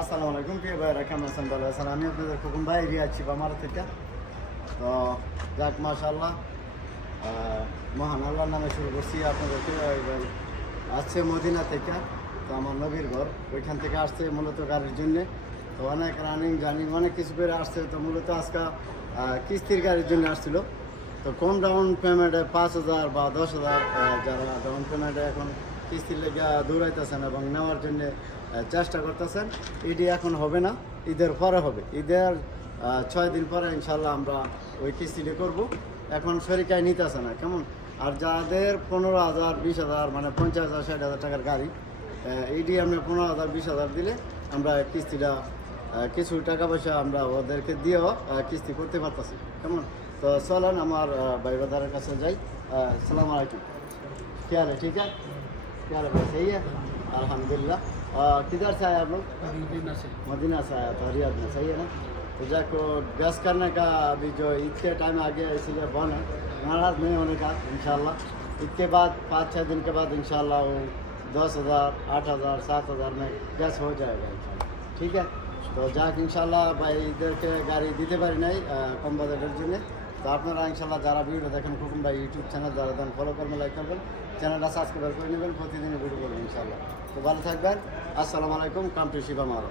আসসালামু আলাইকুম প্রিয় ভাইরা, কেমন আছেন? ভালো আছেন? আমি আপনাদের খুকুম ভাই আছি বামারা থেকে। তো যাক মাশাআল্লাহ, মহান আল্লাহর নামে শুরু করছি আপনাদেরকে। আসছে মদিনা থেকে, তো আমার নবীর ঘর, ওইখান থেকে আসছে মূলত গাড়ির জন্যে। তো অনেক রানিং জার্নিং অনেক কিছু করে আসছে। তো মূলত আজকে কিস্তির গাড়ির জন্য আসছিল। তো কম ডাউন পেমেন্টে 5,000 বা 10,000 যারা ডাউন পেমেন্টে এখন কিস্তির লেগে দৌড়াইতেছেন এবং নেওয়ার জন্য চেষ্টা করতেছেন, এটি এখন হবে না, ঈদের পরে হবে। ঈদের 6 দিন পরে ইনশাল্লাহ আমরা ওই কিস্তিটি করব। এখন শরিকায় নিতেছে না, কেমন? আর যাদের 15,000 20,000 মানে 50,000 60,000 টাকার গাড়ি, এইটি আমরা 15,000 20,000 দিলে আমরা কিস্তিটা কিছু টাকা পয়সা আমরা ওদেরকে দিয়েও কিস্তি করতে পারতেছি, কেমন? तो चलन हमार भाई बदार का जाई। अस्सलाम वालेकुम, क्या हाल है? ठीक है, क्या हाल है भाई? सही है, अल्हम्दुलिल्लाह। किधर से आए आप लोग? मदीना से आया था, रियाद में, सही है ना? तो जाको गैस करने का अभी जो ईद के टाइम आ गया, इसीलिए बंद है, नाराज़ नहीं होने का इंशाल्लाह। ईद के बाद 5-6 दिन के बाद इंशाल्लाह वो 10,000 8,000 7,000 में गैस हो जाएगा इंशाल्लाह, ठीक है? तो जाक इंशाल्लाह भाई इधर के गाड़ी दीते पारी नहीं कम बाजेटर जन्य। तो আপনারা ইনশাল্লাহ যারা ভিডিও দেখেন খুকুম ভাই ইউটিউব চ্যানেল যারা দেন ফলো করবেন, লাইক করবেন, চ্যানেলটা সাবস্ক্রাইব করে নেবেন, প্রতিদিনই ভিডিও করবেন ইনশাল্লাহ। তো ভালো থাকবেন। আসসালামু আলাইকুম, কাম টু শিবা মারো।